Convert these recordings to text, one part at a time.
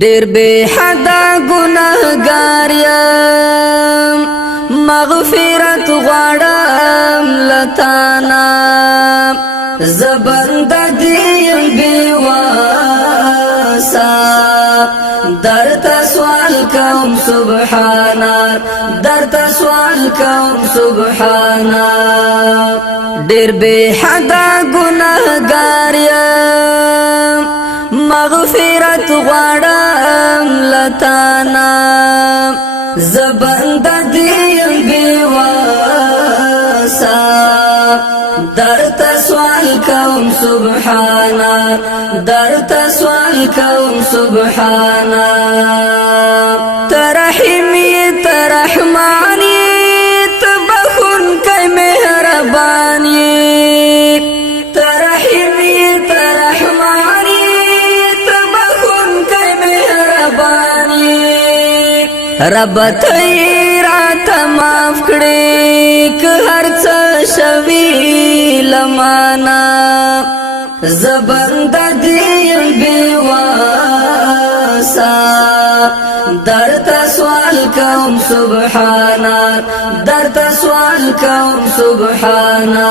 ډېر بے حدا ګناهګار یم مغفرت غواړم لتانا زبند دیم بیواسا درتا سوال کوم سبحانا درتا سوال کوم سبحانا ډېر بے حدا ګناهګار یم مغفرت غواړم لتانا زبند دیم بیواسا درتا سوال کوم سبحانا درتا سوال کوم سبحانا ترحمی ترحمانی تبخن کئی مہربانی ترحمی ترحمانی تبخن کئی مہربانی رب تیرات معاف کړي که هر څه شوي لمانا زبند دیم بیواسا درتا سوال کوم سبحانا درتا سوال کوم سبحانا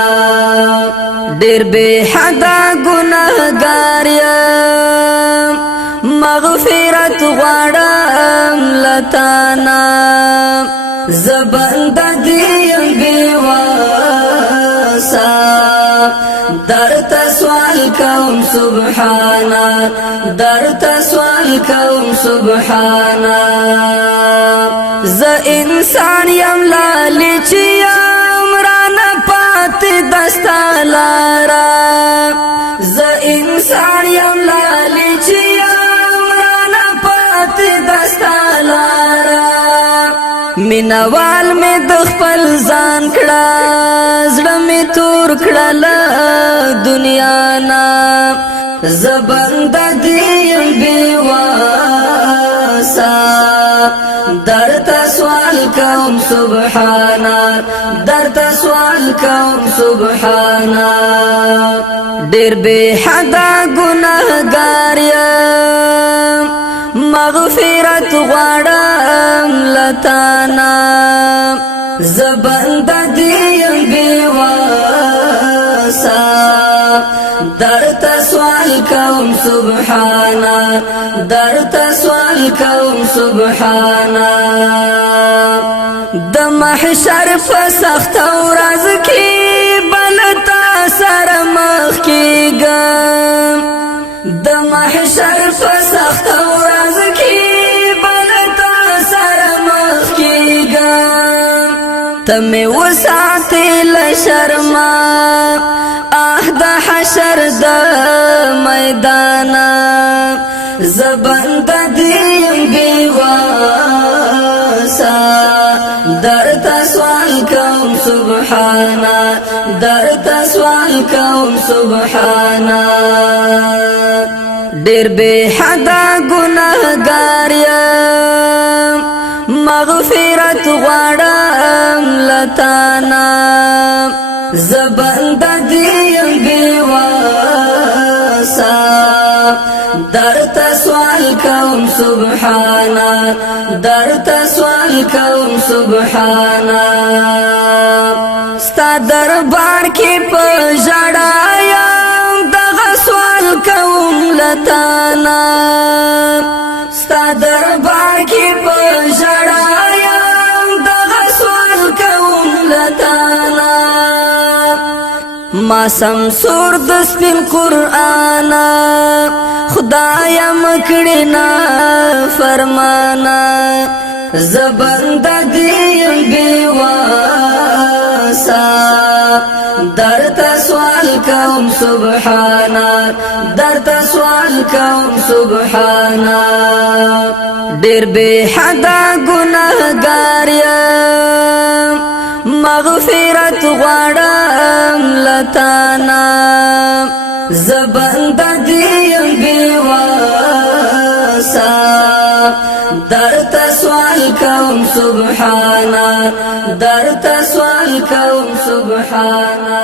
ډېر بے حدا ګناهګار یم مغفرت غواړم لتانا زبند دیم بیواسا درتا سوال کوم سبحانا درتا سوال کوم سبحانا ز انسان یم لالچ یم رانا پات دستا لارا ز انسان یم لالچ یم رانا پات دستا لارا مینوال می د خپل ځان کړه زړه می تور کړه دنیا نا زبند دیم بیواسا درتا سوال کوم سبحانا درتا سوال کوم سبحانا ډېر بے حدا ګناهګار یم مغفرت غواړم لتانا زبند دیم بیواسا درتا سوال کوم سبحانا درتا سوال کوم سبحانا د محشر په سخت ورځ کې بلتا سره مخ کېږم د محشر په سخت ورځ کې بلتا سره مخ کېږم ته مې وساتې له شرمه د حشر د میدانا زبند دیم بیواسا درتا سوال کوم سبحانا درتا سوال کوم سبحانا ډېر بے حدا ګناهګار یم مغفرت غواړم لتانا زبند دیم بیواسا درتا سوال کوم سبحانا درتا سوال کوم سبحانا ستا دربار کې په ژړا یم دغه سوال کوم لتانا ستا دربار کې په ژړا یم دغه سوال کوم لتانا ما سمسور د سپین قرآن خدایا مکړی نا فرمانا زبند دیم بیواسا درتا سوال کوم سبحانا درتا سوال کوم سبحانا ډېر بے حدا ګناهګار یم مغفرت غواړم لتانا زبند دیم بیواسا درتا سوال کوم سبحانا درتا سوال کوم سبحانا